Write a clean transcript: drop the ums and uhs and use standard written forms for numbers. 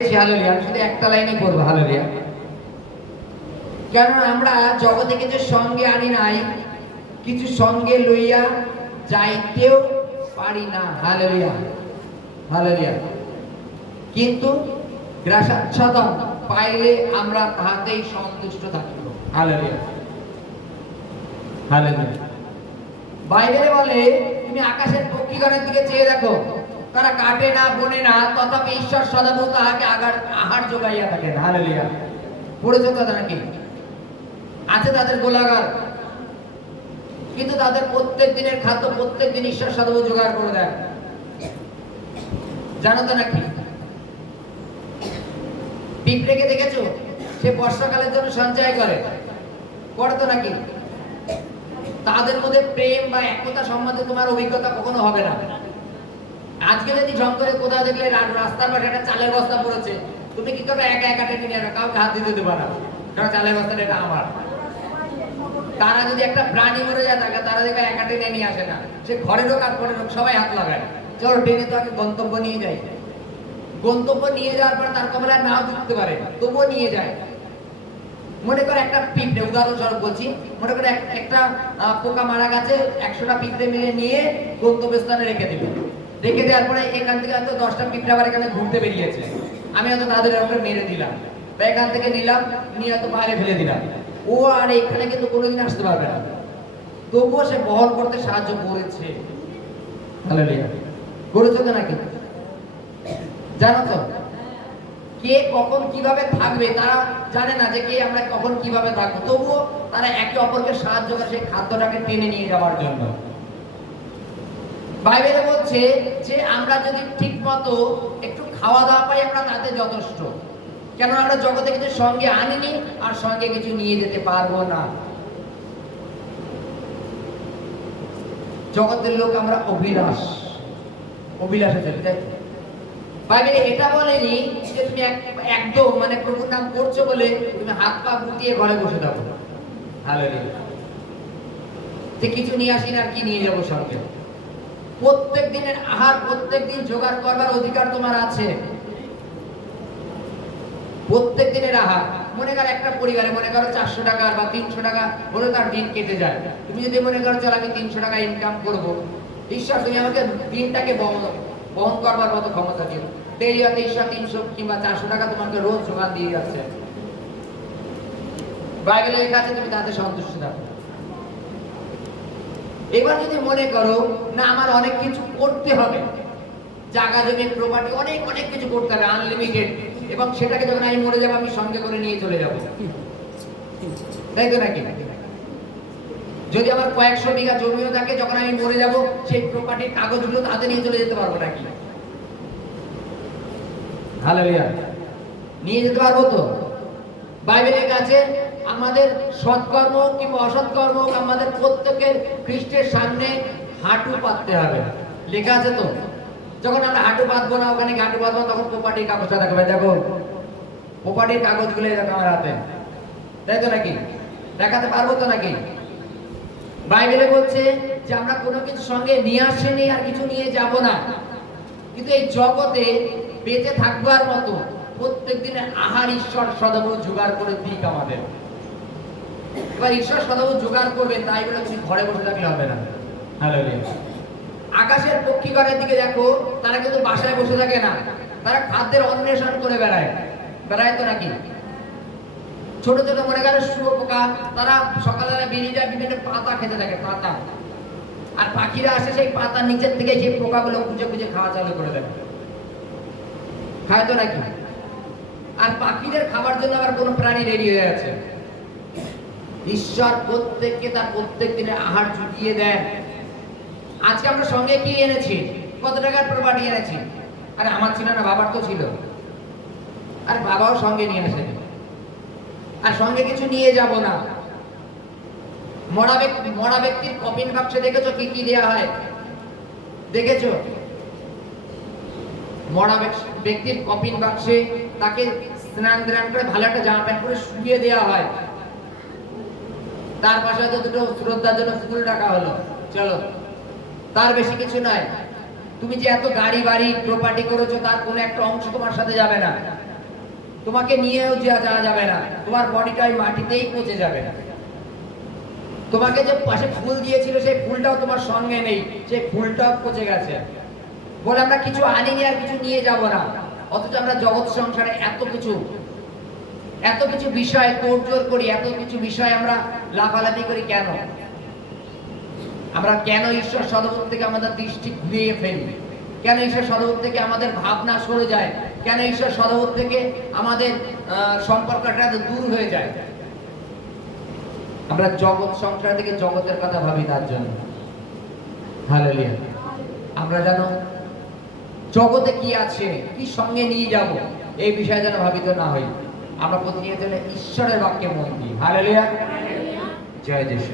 Hallelujah. শুধু একটা লাইনই পড়বো হালেলুয়া। কারণ আমরা জগতে কিছু সঙ্গে আনি নাই, কিছু সঙ্গে লইয়া যাইতেও পারি না। Hallelujah hallelujah. কিন্তু গ্রাসাচ্ছাদন পাইলে আমরা তাহাতেই সন্তুষ্ট থাকিব। Hallelujah hallelujah. বাইবেলে বলে তুমি আকাশের পক্ষীগণের দিকে চেয়ে দেখো, তারা কাটে না বনে না, তথাপি ঈশ্বর সদাপ্রভু তাহাকে আহার যোগাইয়া থাকেন। হালেলুয়া। পড়েছো তো নাকি? আছে তাদের গোলাগার, কিন্তু তাদের প্রত্যেক দিনের খাদ্য প্রত্যেক দিন ঈশ্বর সদাপ্রভু জোগাড় করে দেন। জানো তো নাকি? পিঁপড়েকে দেখেছো? সে বর্ষাকালের জন্য সঞ্চয় করে তো নাকি? তাদের মধ্যে প্রেম বা একতা সম্বন্ধে তোমার অভিজ্ঞতা কখনো হবে না। আজকে যদি জঙ্গলে কোথাও দেখলে রাস্তার পাশে একটা চালের বস্তা পড়েছে, তুমি কি করবে? একা একা টেনে নিয়ে কাউকে হাত দিতে দেবে না, কারণ চালের বস্তাটা এটা আমার। তারা যদি একটা প্রাণী মরে যায় থাকে, তারা দেখবে একা টেনে নিয়ে আসে না, সে ঘরের হোক আর পরের হোক সবাই হাত লাগায়। চলো টেনে তো আগে গন্তব্য নিয়ে যাই। গন্তব্য নিয়ে যাওয়ার পর তার কবলে নাও দিতে পারে, তবুও নিয়ে যায়। মনে করে একটা পিঁপড়ে, উদাহরণস্বরূপ বলছি, মনে করে একটা পোকা মারা গেছে, 100টা পিঁপড়ে মিলে নিয়ে গন্তব্যস্থানে রেখে দিল। রেখে দেওয়ার পরে এখান থেকে হয়তো 10টা পিঁপড়ে আবার এখানে ঘুরতে বেরিয়েছে, আমি হয়তো তাদের উপরে মেরে দিলাম, বা এখান থেকে নিলাম নিয়ে হয়তো বাইরে ফেলে দিলাম। ও আর এখানে কিন্তু কোনোদিন আসতে পারবে না, তবুও সে বহন করতে সাহায্য করেছে। হালেলুয়া। করেছো তো নাকি? জানো তো কে কখন কিভাবে থাকবে তারা জানে না, যে কে আমরা কখন কিভাবে থাকবো, তবুও তারা একে অপরকে সাহায্য করে সেই খাদ্যটাকে টেনে নিয়ে যাওয়ার জন্য। বাইবেলে বলছে যে আমরা যদি ঠিক মতো একটু খাওয়া দাওয়া পাই, আমরা তাতে যথেষ্ট। কেন? আমরা জগতে কিছু সঙ্গে আনিনি, আর সঙ্গে কিছু নিয়ে যেতে পারবো না। জগতের লোক আমরা অভিলাষে চলে যাই। বাইবেলে এটা বলেনি যে তুমি একদম মানে প্রভুর নাম করছো বলে তুমি হাত পা গুটিয়ে ঘরে বসে থাকো। হালেলুয়া। যে কিছু নিয়ে আসি না, আর কি নিয়ে যাবো সঙ্গে? প্রত্যেক দিনের আহার প্রত্যেক দিন জোগাড় করবার অধিকার তোমার আছে। প্রত্যেক দিনের আহার, মনে করো একটা পরিবারে মনে করো 400 টাকা বা 300 টাকা হলে তার দিন কেটে যায়। তুমি যদি মনে করো চল আমি 300 টাকা ইনকাম করব, ঈশ্বর তুমি আমাকে দিনটাকে বহন করবার মতো ক্ষমতা দিও। ডেইলি হয়তো ঈশ্বর 300 কিংবা 400 টাকা তোমাকে রোজ জোগাড় দিয়ে যাচ্ছে। বাইবেলে লেখা আছে তুমি তাতে সন্তুষ্ট থাকো। এবার যদি মনে করো না আমার অনেক কিছু করতে হবে, জায়গা জমি প্রপার্টি অনেক অনেক কিছু করতে হবে আনলিমিটেড, এবং সেটাকে যখন আমি মরে যাবো আমি সঙ্গে করে নিয়ে চলে যাব, তাই তো নাকি? যদি আমার কয়েকশো বিঘা জমিও থাকে, যখন আমি মরে যাব সেই প্রপার্টির কাগজগুলো তাতে নিয়ে চলে যেতে পারবো নাকি? হালেলুয়া। নিয়ে যেতে পারবো তো? বাইবেলের কাছে আমাদের সৎকর্ম কিংবা অসৎকর্ম আমাদের প্রত্যেকের খ্রিস্টের সামনে হাঁটু পাততে হবে, লেখা আছে তো। যখন আমরা হাঁটু পাতবো না, ওখানে হাঁটু পাতবো, তখন প্রপার্টির কাগজটা দেখাবে, দেখো প্রপার্টির কাগজগুলো দেখো আমার হাতে, তাই তো নাকি? দেখাতে পারবো তো নাকি? বাইবেলে বলছে যে আমরা কোনো কিছু সঙ্গে নিয়ে আসিনি, আর কিছু নিয়ে যাব না, কিন্তু এই জগতে বেঁচে থাকবার মতো প্রত্যেক দিনের আহার ঈশ্বর সদাপ্রভু জোগাড় করে দিক আমাদের। এবার ঈশ্বর সদাপ্রভু জোগাড় করবে, তাই বলে তুমি ঘরে বসে থাকলে হবে না। হালেলুয়া। আকাশের পক্ষীগণের দিকে দেখো, তারা কিন্তু বাসায় বসে থাকে না, তারা খাদ্যের অন্বেষণ করে বেড়ায় তো নাকি? ছোট ছোট মনে গেল শুয়োপোকা, তারা সকালবেলা বেরিয়ে যায় বিভিন্ন পাতা খেতে থাকে, পাতা, আর পাখিরা আসে সেই পাতার নিচের থেকে সেই পোকাগুলো খুঁজে খুঁজে খাওয়া চালু করে দেয়, খায় তো নাকি? আর পাখিদের খাবার জন্য আবার কোন প্রাণী রেডি হয়ে আছে। ঈশ্বর প্রত্যেককে তার প্রত্যেক দিনের আহার জুটিয়ে দেন। আজকে আমরা সঙ্গে কি এনেছি? কত টাকার প্রপার্টি এনেছি? আরে আমার ছিল না, বাবার তো ছিল। আর বাবাও সঙ্গে নিয়ে আসে, আর সঙ্গে কিছু নিয়ে যাব না। মরা ব্যক্তির কফিন বাক্সে দেখেছো কি কি দেয়া হয়? দেখেছো? মরা ব্যক্তির কফিন বাক্সে তাকে স্নান করে ভালো একটা জামা প্যান্ট করে শুকিয়ে দেওয়া হয়, তার পাশে হয়তো দুটো শ্রদ্ধার জন্য ফুল রাখা হলো, চলো, তার বেশি কিছু নয়। তুমি যে এত গাড়ি বাড়ি প্রপার্টি করেছো, তার কোনো একটা অংশ তোমার সাথে যাবে না, তোমাকে নিয়েও যাওয়া যাবে না, তোমার বডিটা ওই মাটিতেই পচে যাবে। তোমাকে যে পাশে ফুল দিয়েছিল সেই ফুলটাও তোমার সঙ্গে নেই, সেই ফুলটাও পচে গেছে। বলে আমরা কিছু আনিনি আর কিছু নিয়ে যাব না, অথচ আমরা জগৎ সংসারে এত কিছু বিষয় তোড়জোড় করি, এত কিছু বিষয় আমরা লাফালাফি করি। কেন? আমরা কেন ঈশ্বর সদবোধ থেকে আমাদের দৃষ্টি ঘুরিয়ে ফেলি? কেন ঈশ্বর সদবোধ থেকে আমাদের ভাবনা সরে যায়? কেন ঈশ্বর সদবোধ থেকে আমাদের সম্পর্কটা দূর হয়ে যায়? আমরা জগৎ সংসার থেকে জগতের কথা ভাবি তার জন্য। হালেলুয়া। আমরা জানো জগতে কি আছে, কি সঙ্গে নিয়ে যাব, এই বিষয়ে যেন ভাবিত না হই। আমরা প্রতিনিয়ত ঈশ্বরের বাক্যে মন দিই। হালেলুয়া। জয় যিশু।